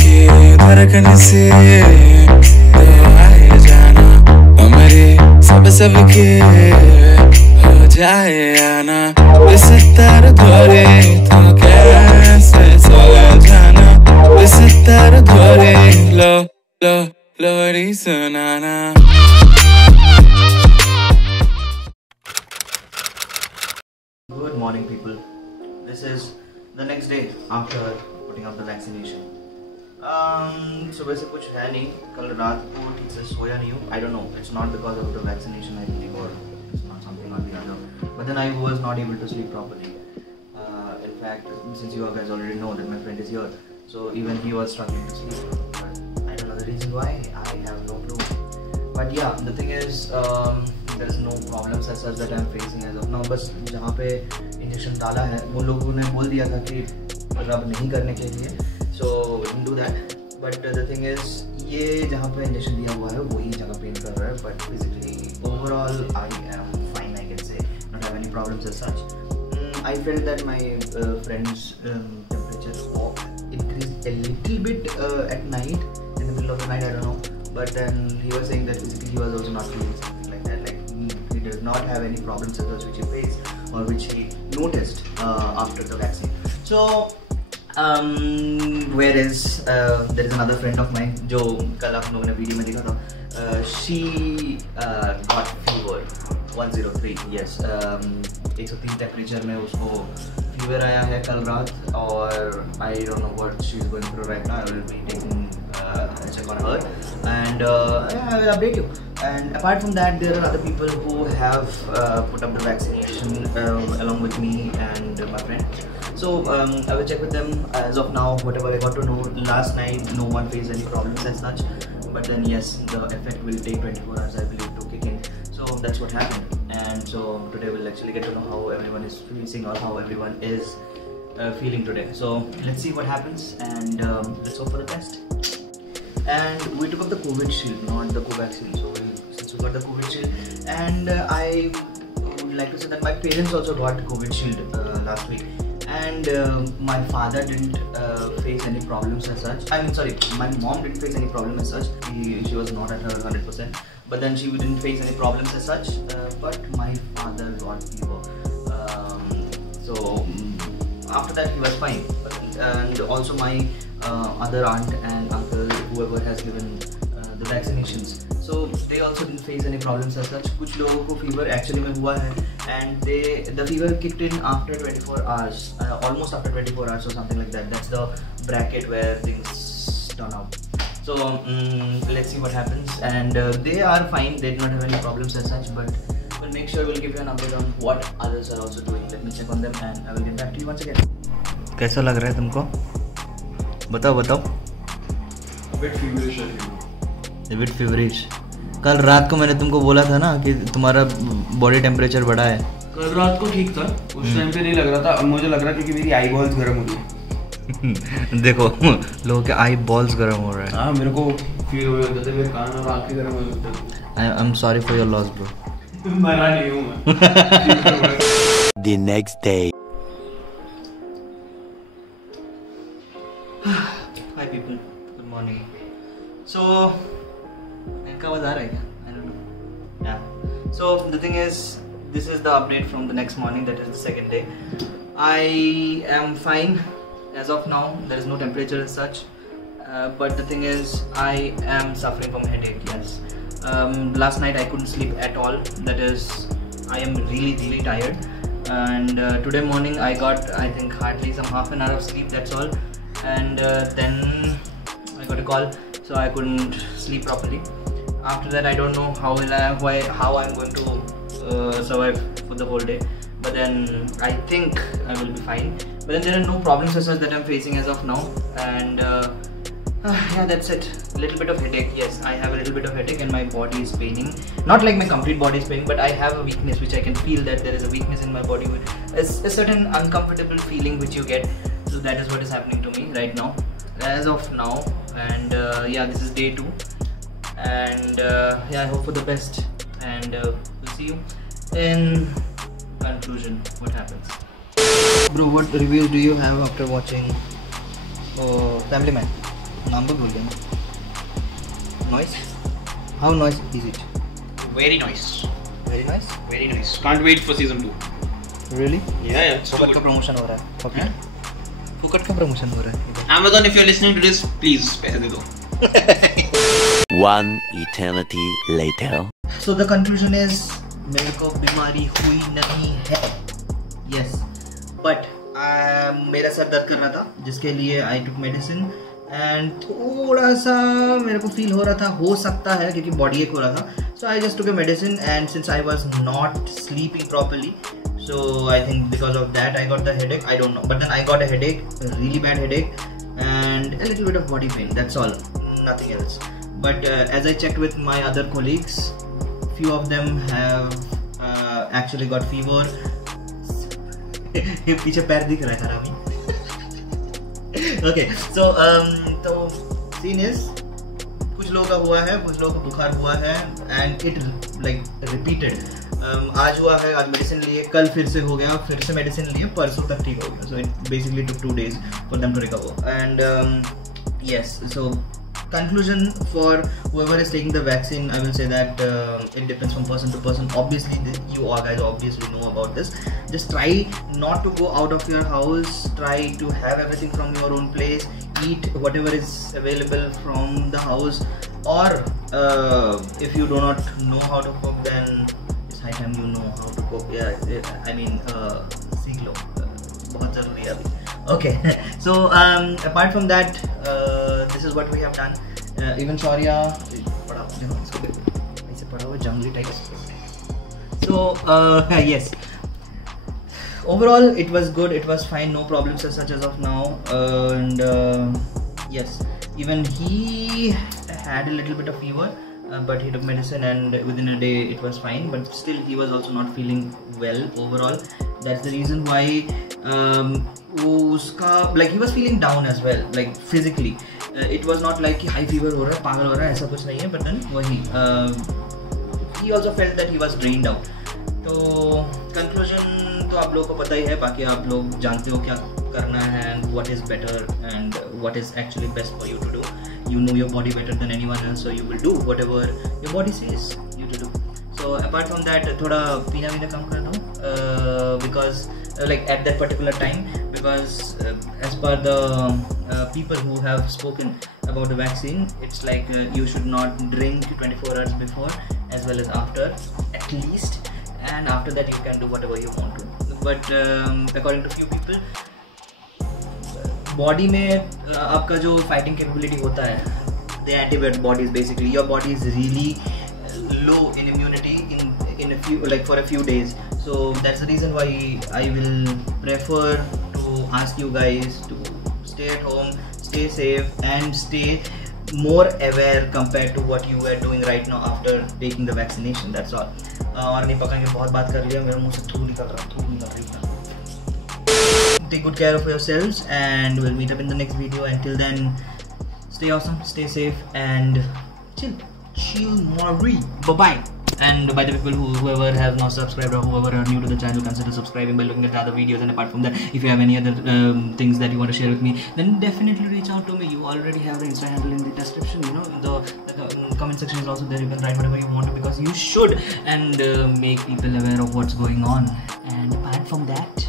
की धड़कन से तो आए जाना, हमारे सबके हो जाए आना, बिस्तर धोरे तो कैसे सोया जाना, बिस्तर धोरे लो लो लोरी सुनाना। Good morning, people. This is the next day after putting up the vaccination. सुबह से कुछ है नहीं, कल रात को ठीक से सोया नहीं हूँ. I don't know. It's not because of the vaccination, I believe, or it's not something or the other. But then I was not able to sleep properly. In fact, since you guys already know that my friend is here, so even he was struggling to sleep. But I don't know the reason why. I have no clue. But yeah, the thing is, there is no problems as such that I am facing as of now. बस जहाँ पे injection डाला है वो लोगों ने बोल दिया था कि रब नहीं करने के लिए, so we didn't do that. But the thing is, ये जहाँ पे इंजेक्शन दिया हुआ है वही जगह पेन कर रहा है. But basically, overall, I am fine. I can say, not have any problems as such. I felt that my friend's temperature increased a little bit at night, in the middle of the night. I don't know. But then he was saying that physically he was also not feeling something like that. Like he does not have any problems as such which he faced or which he noticed after the vaccine. So, whereas there is another friend of mine, जो कल आप लोगों ने video में देखा था, she got fever 103. Yes, 103 temperature में उसको फीवर आया है कल रात, और I don't know what she is going through right now. I will be taking a check on her, and yeah, I will update you. And apart from that, there are other people who have put up the vaccination along with me and my friend. So I will check with them. As of now, whatever I got to know last night, no one faced any problems as such. But then yes, the effect will take 24 hours, I believe, to kick in. So that's what happened. And so today we'll actually get to know how everyone is feeling or how everyone is feeling today. So let's see what happens, and let's hope for the best. And we took up the COVID shield, not the Covaxin. So since we got the COVID shield, and I would like to say that my parents also got COVID shield last week, and my father didn't face any problems as such. I mean, sorry, my mom didn't face any problem as such. She was not at her 100%, but then she didn't face any problems as such. But my father got fever. So after that he was fine. And also my other aunt and uncle, whoever has given the vaccinations, so they also didn't face any problems as such. कुछ लोगों को fever actually में हुआ है, and the fever kicked in after 24 hours, almost after 24 hours or something like that. That's the bracket where things turn out. So let's see what happens, and they are fine. They do not have any problems as such, but we'll make sure we'll give you an update on what others are also doing. Let me check on them, and I will get back to you once again. कैसा लग रहा है तुमको? बताओ बताओ. A bit feverish है. A bit feverish. कल रात को मैंने तुमको बोला था ना कि तुम्हारा बॉडी टेम्परेचर बढ़ा है. कल रात को ठीक था, उस टाइम पे नहीं लग रहा था. अब मुझे लग रहा है क्योंकि मेरी आई बॉल्स गर्म हो रही है. देखो लोगों के आई बॉल्स गर्म हो रहा है. हाँ, मेरे को फील हो रहा था, मेरे कान और आंखें गर्म हो रही थी. I am sorry for your loss bro. मरा नहीं हूँ मैं. The next day. Hi people, good morning. So, इनका आवाज आ रहा है क्या? I don't know. Yeah. So the thing is, this is the update from the next morning. That is the second day. I am fine as of now. There is no temperature as such. But the thing is, I am suffering from headache. Yes. Last night I couldn't sleep at all. That is, I am really tired. And today morning I got, I think, hardly some half an hour of sleep. That's all. And then I got a call, so I couldn't sleep properly. After that, I don't know how I'm going to survive for the whole day. But then I think I will be fine. But then there are no problems as such that I'm facing as of now. And yeah, that's it. A little bit of headache. Yes, I have a little bit of headache and my body is paining. Not like my complete body is paining, but I have a weakness which I can feel that there is a weakness in my body. It's a certain uncomfortable feeling which you get. So that is what is happening to me right now, as of now. And yeah, this is day 2. And yeah, I hope for the best. And we'll see you in conclusion what happens. Bro, what reviews do you have after watching Family Man? Number भूल गया. Noise? How noise is it? Very nice. Very nice. Very nice. Can't wait for season 2. Really? Yeah. It's फुकट का promotion हो रहा है. Okay. फुकट का promotion हो रहा है. Amazon, if you're listening to this, please पैसे दे दो. One eternity later. So the conclusion is मेरे को बीमारी हुई नहीं है. Yes. But मेरा सर दर्द कर रहा था जिसके लिए I took medicine and थोड़ा सा मेरे को फील हो रहा था, हो सकता है क्योंकि बॉडी एक हो रहा था. So I just took a medicine and since I was not sleeping properly, so I think because of that I got the headache. I don't know, but then I got a headache, a really bad headache, and a little bit of body pain. That's all, nothing else. But as I checked with my other colleagues, few of them have actually got fever. ये पीछे पैर दिख रहा है हरामी. Okay, so तो scene is कुछ लोगों का हुआ है, कुछ लोगों को बुखार हुआ है and it like repeated. आज हुआ है, आज मेडिसिन लिए, कल फिर से हो गया, फिर से मेडिसिन लिए, परसों तक ठीक हो गया. So it basically took 2 days for them to recover. And yes, so conclusion for whoever is taking the vaccine, I will say that it depends from person to person. Obviously you all guys obviously know about this. Just try not to go out of your house, try to have everything from your own place, eat whatever is available from the house, or if you do not know how to cook, then it's high time you know how to cook. I mean सीख लो, बहुत ज़रूरी है अभी. Okay, so apart from that, this is what we have done. Even Shaurya, jungly type. So yes, overall it was good, it was fine, no problems as such as of now. And yes, even he had a little bit of fever, but he took medicine and within a day it was fine, but still he was also not feeling well overall. That's the reason why उसका like he was feeling down as well, like physically. It was not like high fever हो रहा है, पागल हो रहा है, ऐसा कुछ नहीं है, but then वही he also felt that he was drained out. तो conclusion तो आप लोगों को पता ही है, बाकी आप लोग जानते हो क्या करना है and what is better and what is actually best for you to do. You know your body better than anyone else, so you will do whatever your body says you to do. So apart from that, थोड़ा पीना वीना कम कर दो because like at that particular time, because as per the people who have spoken about the vaccine, it's like you should not drink 24 hours before as well as after at least, and after that you can do whatever you want to. But according to few people, body में आपका जो fighting capability होता है, the antibodies basically, your body is really low in immunity in a few, like for a few days. So that's the reason why I will prefer to ask you guys to stay at home, stay safe and stay more aware compared to what you are doing right now after taking the vaccination. That's all. और नहीं पकाएंगे, बहुत बात कर लिया, मेरे मुंह से थूक निकल रहा है. Take good care of yourselves and we'll meet up in the next video. Until then, stay awesome, stay safe and chill Maury. Bye-bye. And by the people whoever has not subscribed or whoever are new to the channel, consider subscribing by looking at the other videos. And apart from that, if you have any other things that you want to share with me, then definitely reach out to me. You already have the Insta handle in the description, you know, the comment section is also there. You can write whatever you want to, because you should, and make people aware of what's going on. And apart from that,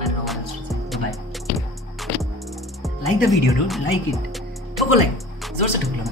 I don't know what else to say. Bye-bye. Like the video, dude. Like it. Go like. जोर से ठुक लो.